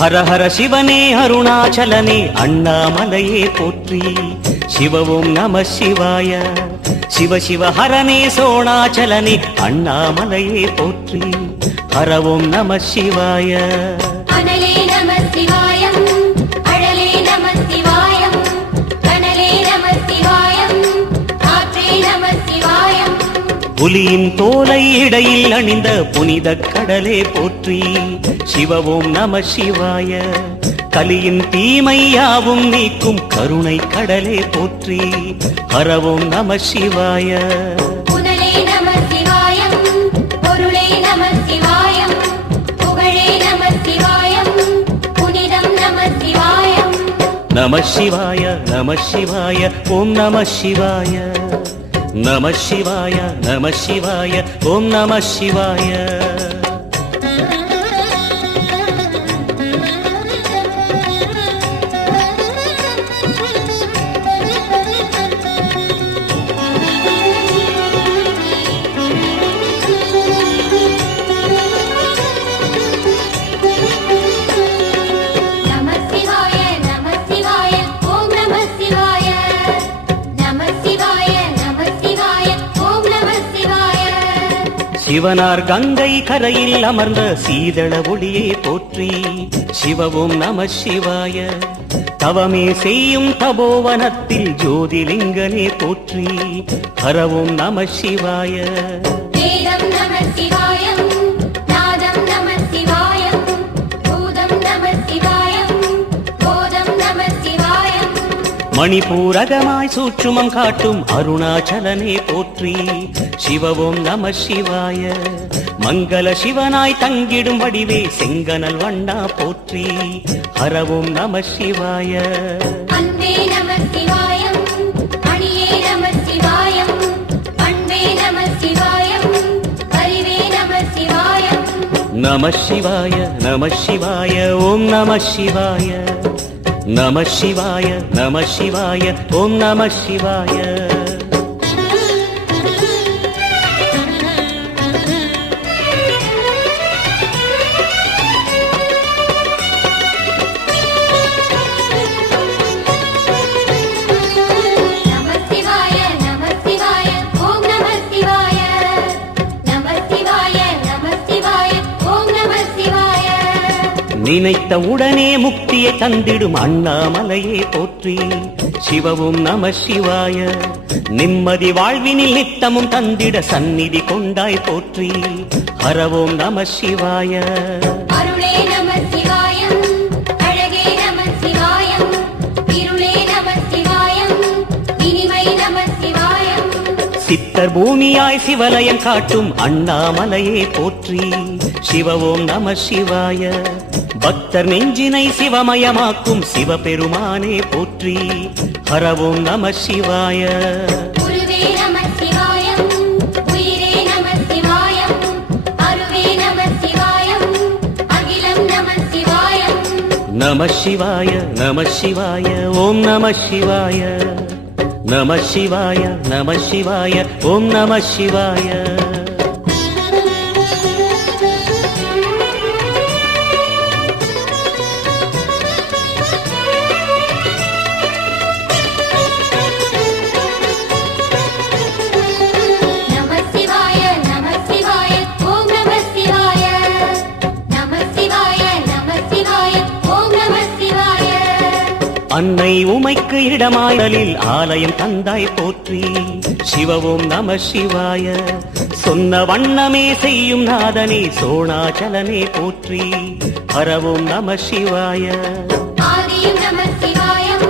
ஹர ஹர சிவனே அருணாச்சலனே அண்ணாமலையே போற்றி. சிவ ஓம் நம சிவாய. சிவ சிவ ஹரனே சோணாச்சலனே அண்ணாமலையே போற்றி. ஹர ஓம் நம சிவாய. அனலே நம சிவாயம், அழலே நம சிவாயம், கனலே நம சிவாயம், காற்றே நம சிவாயம். புலியின் தோலை இடையில் அணிந்த புனித கடலே போற்றி. சிவ ஓம் நம சிவாய. கலியின் தீமையாவும் நீக்கும் கருணை கடலே போற்றி. ஹர ஓம் நம சிவாய. புனலே நம சிவாயம், பொருளே நம சிவாயம், புகழே நம சிவாயம், புனிதம் நம சிவாயம். நம சிவாய நம சிவாய ஓம் நம சிவாய. நம சிவாய நம சிவாய ஓம் நம சிவாய. சிவனார் கங்கை கரையில் அமர்ந்த சீதள ஒளியே போற்றி. சிவ ஓம் நம சிவாய. தவமே செய்யும் தபோவனத்தில் ஜோதிலிங்கனே போற்றி. ஹர ஓம் நம சிவாய. வேதம் நம சிவாயம், நாதம் நம சிவாயம், பூதம் நம சிவாயம், போதம் நம சிவாயம். மணிபூரகமாய் சூட்சுமம் காட்டும் அருணாச்சலனே போற்றி. சிவ ஓம் நம சிவாய. மங்கள சிவனாய் தங்கிடும் வடிவே செங்கனல் வண்ணா போற்றி. ஹர ஓம் நம சிவாய. அன்பே நம சிவாயம், அணியே நம சிவாயம், அன்பே நம சிவாயம், அறிவே நம சிவாயம். நம சிவாய நம சிவாய ஓம் நம சிவாய. நம சிவாய நம சிவாய ஓம் நம சிவாய. நினைத்த உடனே முக்தியை தந்திடும் அண்ணாமலையே போற்றி. சிவ ஓம் நம சிவாய. நிம்மதி வாழ்வினில் நித்தமும் தந்திட சந்நிதி கொண்டாய் போற்றி. ஹர ஓம் நம சிவாய. அருளே நம சிவாயம், அழகே நம சிவாயம், இருளே நம சிவாயம், இனிமை நம சிவாயம். சித்தர் பூமியாய் சிவலயம் காட்டும் அண்ணாமலையே போற்றி. சிவ ஓம் நம சிவாய. பக்தர் நெஞ்சினை சிவமயமாக்கும் சிவபெருமானே போற்றி. ஹர ஓம் நம சிவாய. குருவே நம சிவாயம், உயிரே நம சிவாயம், அருவே நம சிவாயம், அகிலம் நம சிவாயம். நம சிவாய நம சிவாய ஓம் நம சிவாய. நம சிவாய நம சிவாய ஓம் நம சிவாய. அன்னை உமைக்கு இடமாயலில் ஆலயம் தந்தாய் போற்றி. சிவ ஓம் நம சிவாய. சொன்ன வண்ணமே செய்யும் நாதனே சோணாச்சலனே போற்றி. ஹர ஓம் நம சிவாய. ஆதியும் நம சிவாயம்,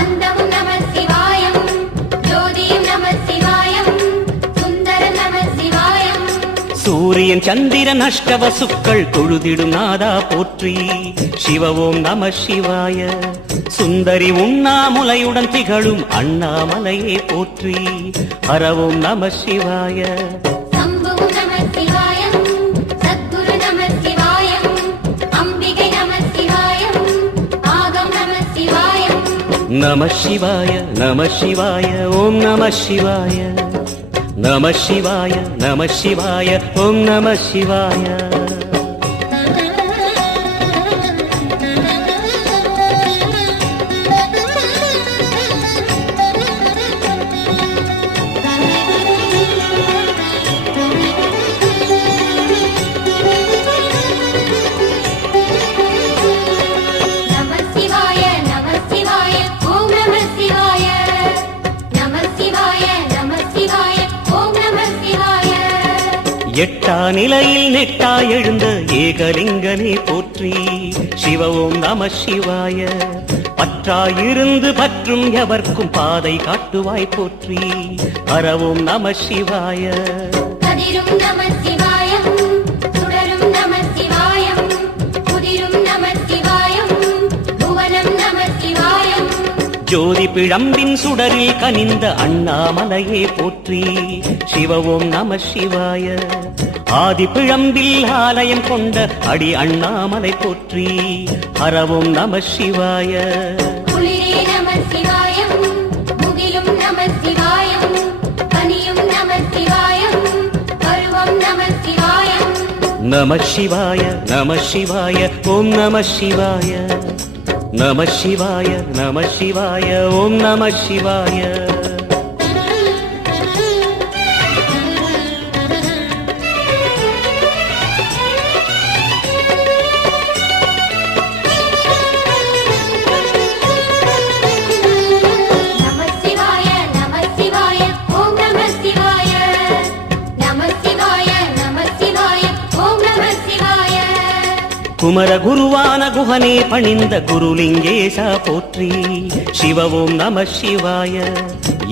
அந்தமும் நம சிவாயம், ஜோதியும் நம சிவாயம், சுந்தர நம சிவாயம். சூரியன் சந்திரன் அஷ்டவசுக்கள் தொழுதிடும் நாதா போற்றி. சிவ ஓம் நம சிவாய. சுந்தரி உண்ணாமுலையுடன் திகழும் அண்ணாமலையே போற்றி. ஹர ஓம் நம சிவாய. சம்பு நம சிவாயம், சத்குரு நம சிவாயம், அம்பிகை நம சிவாயம், ஆகம் நம சிவாயம். நம சிவாய நம சிவாய ஓம் நம சிவாய. நம சிவாய நம சிவாய ஓம் நம சிவாய. எட்டா நிலையில் நெட்டா எழுந்த ஏகலிங்கனே போற்றி. சிவ ஓம் நம சிவாய. பற்றாயிருந்து பற்றும் எவர்க்கும் பாதை காட்டுவாய் போற்றி. ஹர ஓம் நம சிவாய. கதிரும் நம சிவாயம், சுடரும் நம சிவாயம், குதிரும் நம சிவாயம், புவனம் நம சிவாயம். ஜோதி பிழம்பின் சுடரில் கனிந்த அண்ணாமலையே போற்றி. சிவ ஓம் நம சிவாய. ஆதி பிழம்பில் ஆலயம் கொண்ட அடி அண்ணாமலை போற்றி. ஹர ஓம் நம சிவாய. குளிரே நம சிவாயம், முகிலும் நம சிவாயம், கனியும் நம சிவாயம், பருவம் நம சிவாயம். நம சிவாய நம சிவாய ஓம் நம சிவாய. நம சிவாய நம சிவாய ஓம் நம சிவாய. நம சிவாய நம சிவாய ஓம் நம சிவாய. நம சிவாய நம சிவாய ஓம் நம சிவாய. குமர குருவான குகனே பணிந்த குருலிங்கேசா போற்றி. சிவ ஓம் நம சிவாய.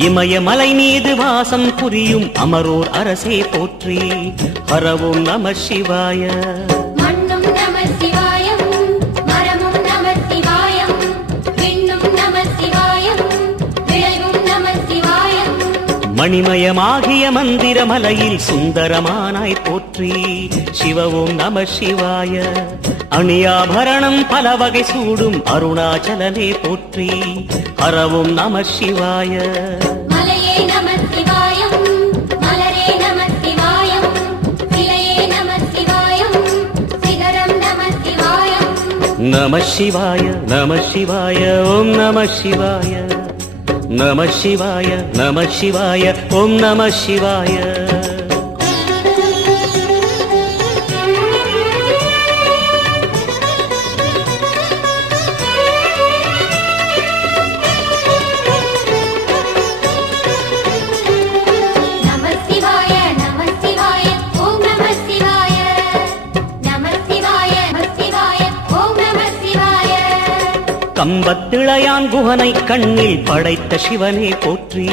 இமயமலை மீது வாசம் புரியும் அமரோர் அரசே போற்றி. ஹர ஓம் நம சிவாய. மண்ணும் நம சிவாயம், மரமும் நம சிவாயம், விண்ணும் நம சிவாயம், விளைவும் நம சிவாயம். மணிமயமாகிய மந்திர மலையில் சுந்தரமானாய் போற்றி. சிவ ஓம் நம சிவாய. அணியாபரணம் பல வகை சூடும் அருணாச்சலனே போற்றி. ஹர ஓம் நம சிவாய. மலையே நம சிவாயம், மலரே நம சிவாயம், சிலையே நம சிவாயம், சிகரம் நம சிவாயம். நம சிவாய நம சிவாய ஓம் நம சிவாய. நம சிவாய நம சிவாய ஓம் நம சிவாய. நம சிவாய நம சிவாய ஓம் நம சிவாய. நம சிவாய நம சிவாய ஓம் நம சிவாய. கம்பத்திளையான் குகனை கண்ணில் படைத்த சிவனே போற்றி.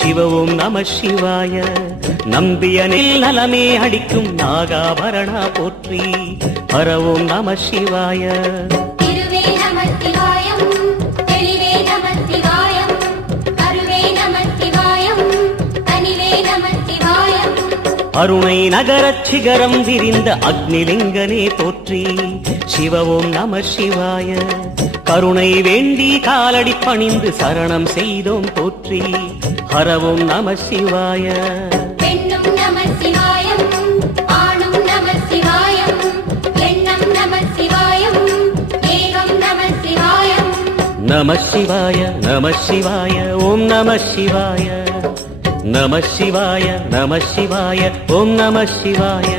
சிவ ஓம் நம சிவாய. நம்பியனில் நலமே அடிக்கும் நாகாபரணா போற்றி. ஹர ஓம் நம சிவாய. திருவே நம சிவாயம், தெளிவே நம சிவாயம், கருவே நம சிவாயம், கனிவே நம சிவாயம். அருணை நகரச் சிகரம் விரிந்த அக்னிலிங்கனே போற்றி. சிவ ஓம் நம சிவாய. கருணை வேண்டி காலடி பணிந்து சரணம் செய்தோம் போற்றி. ஹர ஓம் நம சிவாய. பெண்ணும் நம சிவாயம், ஆணும் நம சிவாயம், எண்ணம் நம சிவாயம், ஏகம் நம சிவாயம். நம சிவாய நம சிவாய ஓம் நம சிவாய. நம சிவாய நம சிவாய ஓம் நம சிவாய.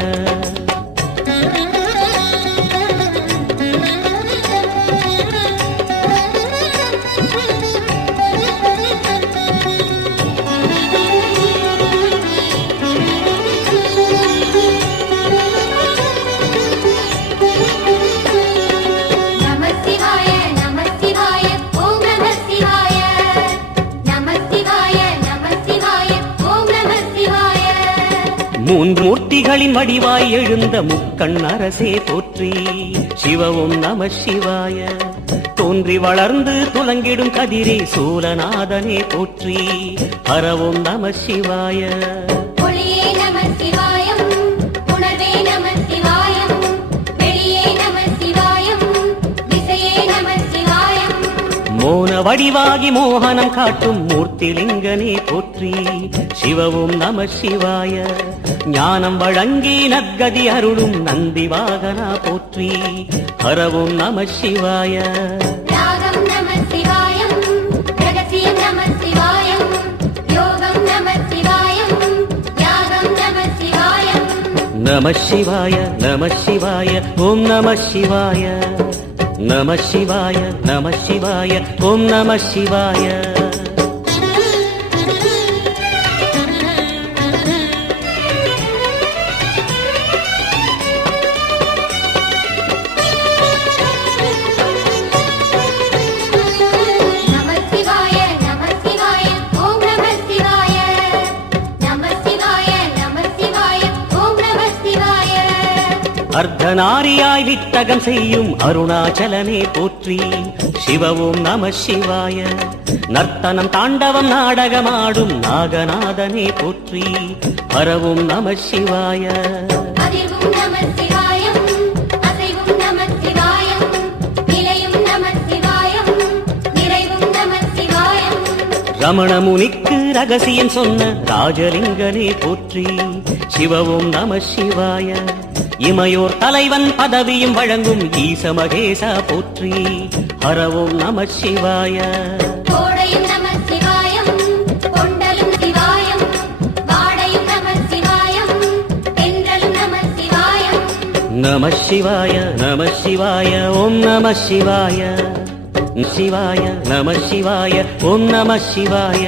நம சிவாய நம சிவாய ஓம் நம சிவாய. நம சிவாய நம சிவாய ஓம் நம சிவாய. மூன்று மூர்த்திகளின் வடிவாய் எழுந்த முக்கண் அரசே போற்றி. சிவ ஓம் நம சிவாய. தோன்றி வளர்ந்து துலங்கிடும் கதிரே சூலநாதனே போற்றி. ஹர ஓம் நம சிவாய. ஒளியே நம சிவாயம், உணர்வே நம சிவாயம், வெளியே நம சிவாயம், திசையே நம சிவாயம். மோன வடிவாகி மோகனம் காட்டும் மூர்த்திலிங்கனே போற்றி. சிவ ஓம் நம சிவாய. ஞானம் வழங்கி நற்கதி அருளும் நந்தி வாகனா போற்றி. ஹர ஓம் நம சிவாய. ராகம் நம சிவாயம், ரகசியம் நம சிவாயம், யோகம் நம சிவாயம், யாகம் நம சிவாயம். நம சிவாய நம சிவாய ஓம் நம சிவாய. நம சிவாய நம சிவாய ஓம் நம சிவாய. அர்த்தநாரியாய் வித்தகம் செய்யும் அருணாச்சலனே போற்றி. சிவவும் நம சிவாய. நர்த்தனம் தாண்டவம் நாடகமாடும் நாகநாதனே போற்றி. பரவும் நம சிவாய. அதிர்வும் நமசிவாயம், அசைவும் நமசிவாயம், நிலையும் நமசிவாயம், நிறைவும் நமசிவாயம். ரமண முனிக்கு ரகசியம் சொன்ன ராஜலிங்கனே போற்றி. சிவவும் நம சிவாய. இமையோர் தலைவன் பதவியும் வழங்கும் ஈச மகேசா போற்றி. ஹரவும் நம சிவாய. கோடையும் நமசிவாயம், கொண்டலும் சிவாயம், வாடையும் நமசிவாயம், தென்றலும் நமசிவாயம். நம சிவாய நம சிவாய ஓம் நம சிவாய. சிவாய நம சிவாய ஓம் நம சிவாய.